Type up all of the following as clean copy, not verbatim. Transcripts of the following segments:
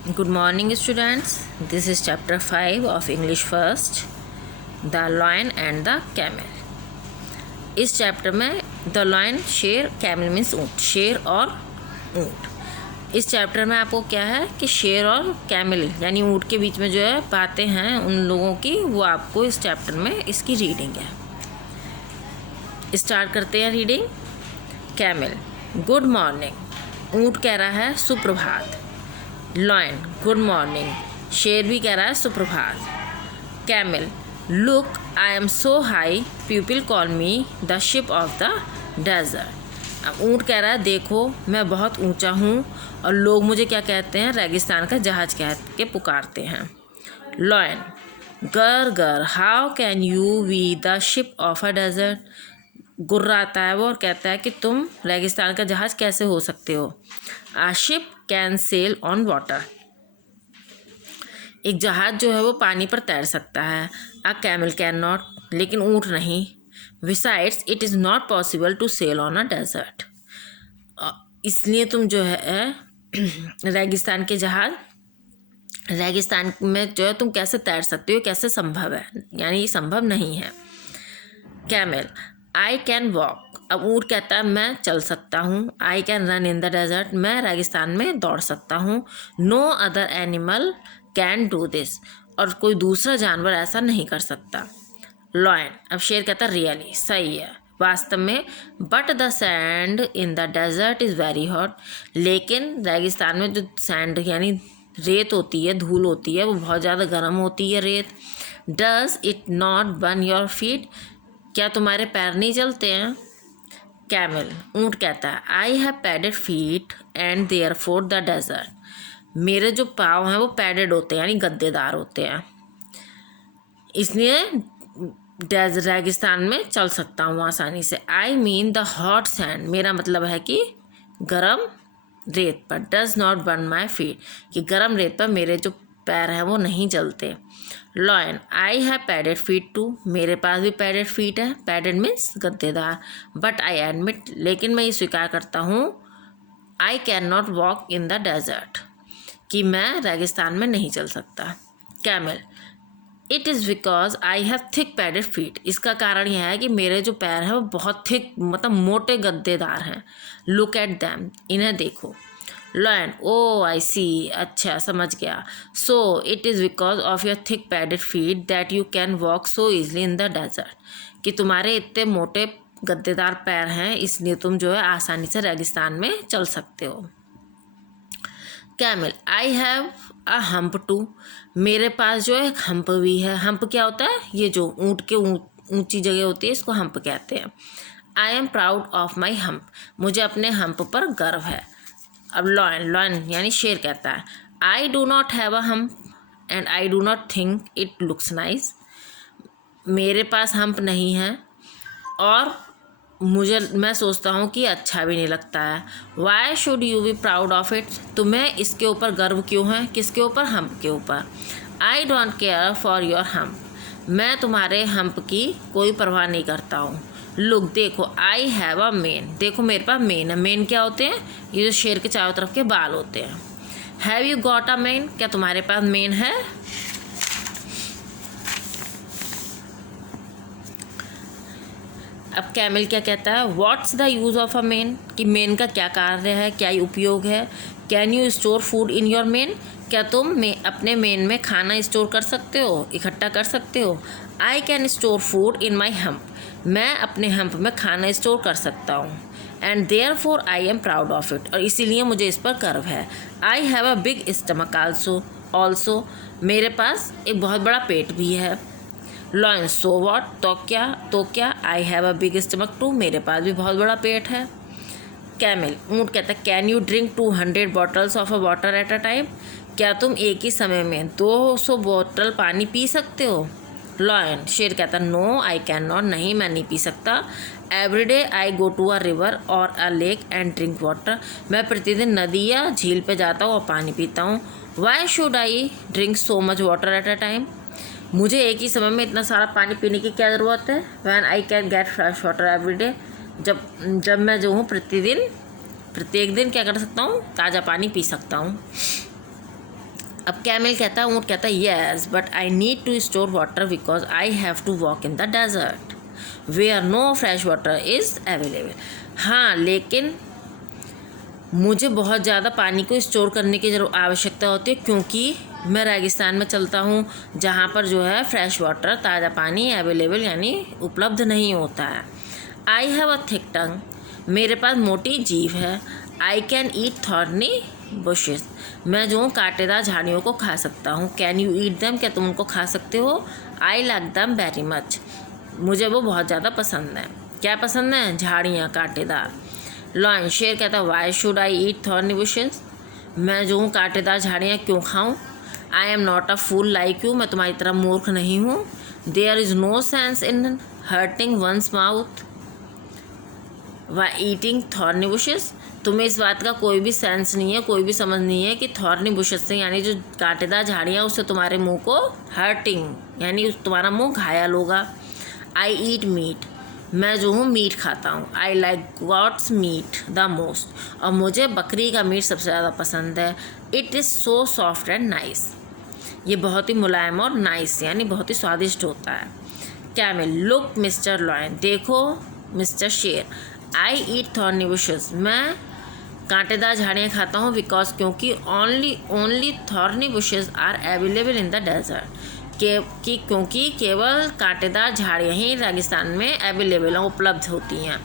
Good morning, students. This is chapter 5 of English First, The Lion and the Camel. इस chapter में the lion शेर, camel means ऊँट, शेर और ऊँट। इस चैप्टर में आपको क्या है कि शेर और कैमल यानी ऊँट के बीच में जो है बातें हैं उन लोगों की, वो आपको इस चैप्टर में इसकी रीडिंग है। स्टार्ट करते हैं रीडिंग। Camel, good morning. ऊँट कह रहा है सुप्रभात। Lion, good morning. शेर भी कह रहा है सुप्रभात। Camel, look I am so high, people call me the ship of the desert. अब ऊँट कह रहा है देखो मैं बहुत ऊंचा हूँ और लोग मुझे क्या कहते हैं, रेगिस्तान का जहाज कह के पुकारते हैं। लॉयन, गर गर, how can you be the ship of a desert. गुर्राता है वो और कहता है कि तुम रेगिस्तान का जहाज कैसे हो सकते हो। A ship can sail on water, एक जहाज जो है वो पानी पर तैर सकता है। आ कैमल कैन नॉट, लेकिन ऊँट नहीं। Besides it is not possible to sail on a desert, इसलिए तुम जो है रेगिस्तान के जहाज, रेगिस्तान में जो है तुम कैसे तैर सकते हो, कैसे संभव है, यानी ये संभव नहीं है। Camel, I can walk. अब ऊँट कहता है मैं चल सकता हूँ। I can run in the desert, मैं रेगिस्तान में दौड़ सकता हूँ। No other animal can do this, और कोई दूसरा जानवर ऐसा नहीं कर सकता। लॉयन, अब शेर कहता है रियली, सही है वास्तव में। But the sand in the desert is very hot, लेकिन रेगिस्तान में जो सैंड यानी रेत होती है, धूल होती है, वो बहुत ज़्यादा गर्म होती है रेत। Does it not burn your feet, क्या तुम्हारे पैर नहीं जलते हैं। कैमल, ऊँट कहता है I have padded feet and therefore the desert, मेरे जो पाँव हैं वो पैडेड होते हैं यानी गद्देदार होते हैं, इसलिए रेगिस्तान में चल सकता हूँ आसानी से। I mean the hot sand, मेरा मतलब है कि गरम रेत पर। Does not burn my feet, कि गरम रेत पर मेरे जो पैर हैं वो नहीं जलते। Lion, I have padded feet too, मेरे पास भी पैडेड फीट है। पैडेड मीन्स गद्देदार। बट आई एडमिट, लेकिन मैं ये स्वीकार करता हूँ, I can not walk in the desert, कि मैं रेगिस्तान में नहीं चल सकता। Camel, it is because I have thick padded feet, इसका कारण यह है कि मेरे जो पैर हैं वो बहुत थिक मतलब मोटे गद्देदार हैं। लुक एट दैम, इन्हें देखो। लॉयन, ओ आई सी, अच्छा समझ गया। So it is because of your thick padded feet that you can walk so easily in the desert, कि तुम्हारे इतने मोटे गद्देदार पैर हैं इसलिए तुम जो है आसानी से रेगिस्तान में चल सकते हो। Camel, I have a hump too, मेरे पास जो है एक हम्प भी है। हम्प क्या होता है, ये जो ऊँट के ऊंची जगह होती है इसको हम्प कहते हैं। आई am proud of my hump, मुझे अपने हम्प पर गर्व है। अब लॉयन यानी शेर कहता है I do not have a hump and I do not think it looks nice, मेरे पास हम्प नहीं है और मैं सोचता हूँ कि अच्छा भी नहीं लगता है। Why should you be proud of it, तुम्हें इसके ऊपर गर्व क्यों है, किसके ऊपर, हम्प के ऊपर। आई don't care for your hump, मैं तुम्हारे हम्प की कोई परवाह नहीं करता हूँ। लुक, देखो, आई हैव अ मेन, देखो मेरे पास मेन है। मेन क्या होते हैं, ये जो शेर के चारों तरफ के बाल होते हैं। Have you got a main, क्या तुम्हारे पास मेन है। अब कैमल क्या कहता है, what's the use of a main, कि मेन का क्या कार्य है, क्या उपयोग है। Can you store food in your main, क्या तुम अपने मेन में खाना स्टोर कर सकते हो, इकट्ठा कर सकते हो। I can store food in my hump, मैं अपने हम्प में खाना स्टोर कर सकता हूँ। And therefore I am proud of it, और इसीलिए मुझे इस पर गर्व है। I have a big stomach also, मेरे पास एक बहुत बड़ा पेट भी है। लॉयन, सो वॉट, तो क्या, I have a big stomach too, मेरे पास भी बहुत बड़ा पेट है। कैमल, ऊँट कहता है can you drink 200 bottles of a water at a time, क्या तुम एक ही समय में 200 बोतल पानी पी सकते हो। लॉयन, शेर कहता है नो आई कैन नॉट, नहीं मैं नहीं पी सकता। Every day I go to a river और a lake and drink water, मैं प्रतिदिन नदी या झील पे जाता हूँ और पानी पीता हूँ। Y should I drink so much water at a time, मुझे एक ही समय में इतना सारा पानी पीने की क्या ज़रूरत है। When I can get fresh water every day, जब मैं जो हूँ प्रत्येक दिन क्या कर सकता हूँ, ताज़ा पानी पी सकता हूँ। अब कैमल कहता है, ऊँट कहता है, yes but I need to store water because I have to walk in the desert where no fresh water is available. हाँ, लेकिन मुझे बहुत ज़्यादा पानी को स्टोर करने की आवश्यकता होती है क्योंकि मैं रेगिस्तान में चलता हूँ जहाँ पर जो है फ्रेश वाटर, ताज़ा पानी अवेलेबल यानी उपलब्ध नहीं होता है। आई हैव अ थिक टंग, मेरे पास मोटी जीभ है। I can eat thorny bushes, मैं जो हूँ कांटेदार झाड़ियों को खा सकता हूँ। कैन यू ईट देम, क्या तुम उनको खा सकते हो? I like them very much, मुझे वो बहुत ज़्यादा पसंद है। क्या पसंद है? झाड़ियाँ कांटेदार। लॉयन, शेर कहता है, why should I eat thorny bushes, मैं जो हूँ कांटेदार झाड़ियाँ क्यों खाऊँ? I am not a fool like you, मैं तुम्हारी तरह मूर्ख नहीं हूँ। There is no sense in hurting one's mouth by eating thorny bushes, तुम्हें इस बात का कोई भी सेंस नहीं है, कोई भी समझ नहीं है कि थॉर्नी बुशेस से यानी जो कांटेदार झाड़ियाँ उससे तुम्हारे मुंह को हर्टिंग यानी तुम्हारा मुंह घायल होगा। आई ईट मीट, मैं जो हूँ मीट खाता हूँ। I like goat's meat the most, और मुझे बकरी का मीट सबसे ज़्यादा पसंद है। It is so soft and nice, ये बहुत ही मुलायम और नाइस यानी बहुत ही स्वादिष्ट होता है। कैमल, लुक मिस्टर लॉयन, देखो मिस्टर शेर। आई ईट थॉर्नी बुशेस, मैं कांटेदार झाड़ियाँ खाता हूँ बिकॉज क्योंकि only thorny bushes are available in the desert, क्योंकि केवल कांटेदार झाड़ियाँ ही रेगिस्तान में अवेलेबल हैं, उपलब्ध होती हैं।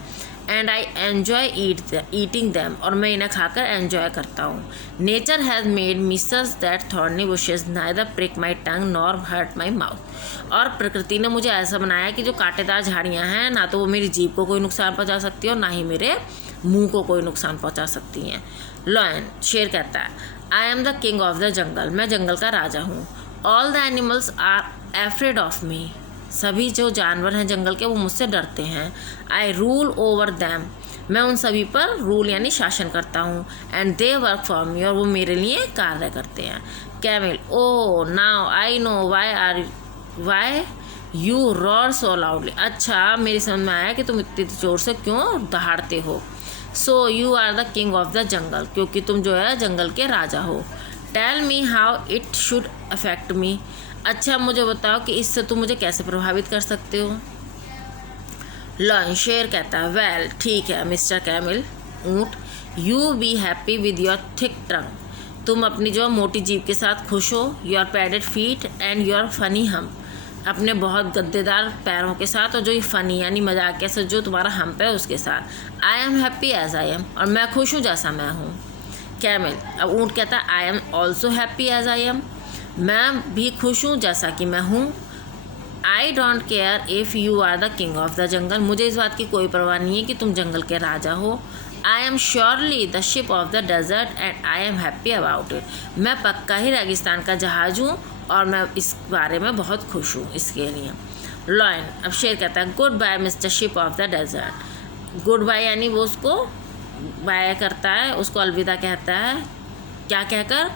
And I enjoy eating them, और मैं इन्हें खाकर एन्जॉय करता हूँ। Nature has made me such that thorny bushes neither prick my tongue nor hurt my mouth, और प्रकृति ने मुझे ऐसा बनाया कि जो कांटेदार झाड़ियाँ हैं ना तो वो मेरी जीभ को कोई नुकसान पहुँचा सकती है और ना ही मेरे मुंह को कोई नुकसान पहुँचा सकती हैं। लॉयन, शेर कहता है, I am the king of the jungle, मैं जंगल का राजा हूँ। All the animals are afraid of me, सभी जो जानवर हैं जंगल के वो मुझसे डरते हैं। आई रूल ओवर दैम, मैं उन सभी पर रूल यानी शासन करता हूँ। And they work for me, और वो मेरे लिए कार्य करते हैं। Camel, oh now I know why you roar so loudly, अच्छा मेरी समझ में आया कि तुम इतनी जोर से क्यों दहाड़ते हो। So you are the king of the jungle, क्योंकि तुम जो है जंगल के राजा हो। Tell me how it should affect me, अच्छा मुझे बताओ कि इससे तुम मुझे कैसे प्रभावित कर सकते हो। लॉयन, शेर कहता है, वेल ठीक है मिस्टर कैमल ऊँट, you be happy with your thick tongue, तुम अपनी जो मोटी जीभ के साथ खुश हो। Your padded feet and your funny hump, अपने बहुत गद्देदार पैरों के साथ, और जो ये फ़नी यानी मजाकिया से जो तुम्हारा हम्प है उसके साथ। I am happy as I am, और मैं खुश हूँ जैसा मैं हूँ। कैमल, अब ऊँट कहता है, I am also happy as I am, मैं भी खुश हूँ जैसा कि मैं हूँ। I don't care if you are the king of the jungle, मुझे इस बात की कोई परवाह नहीं है कि तुम जंगल के राजा हो। I am surely the ship of the desert and I am happy about it, मैं पक्का ही रेगिस्तान का जहाज़ हूँ और मैं इस बारे में बहुत खुश हूँ इसके लिए। लॉयन, अब शेर कहता है, goodbye mister ship of the desert, goodbye यानी वो उसको बाय करता है, उसको अलविदा कहता है, क्या कहकर?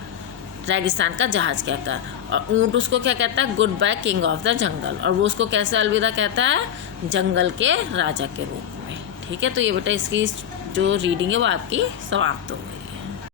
रेगिस्तान का जहाज़ कहकर। और ऊँट उसको क्या कहता है? Goodbye king of the jungle, और वो उसको कैसे अलविदा कहता है? जंगल के राजा के रूप में। ठीक है, तो ये बेटा इसकी जो रीडिंग है वो आपकी समाप्त हो गई।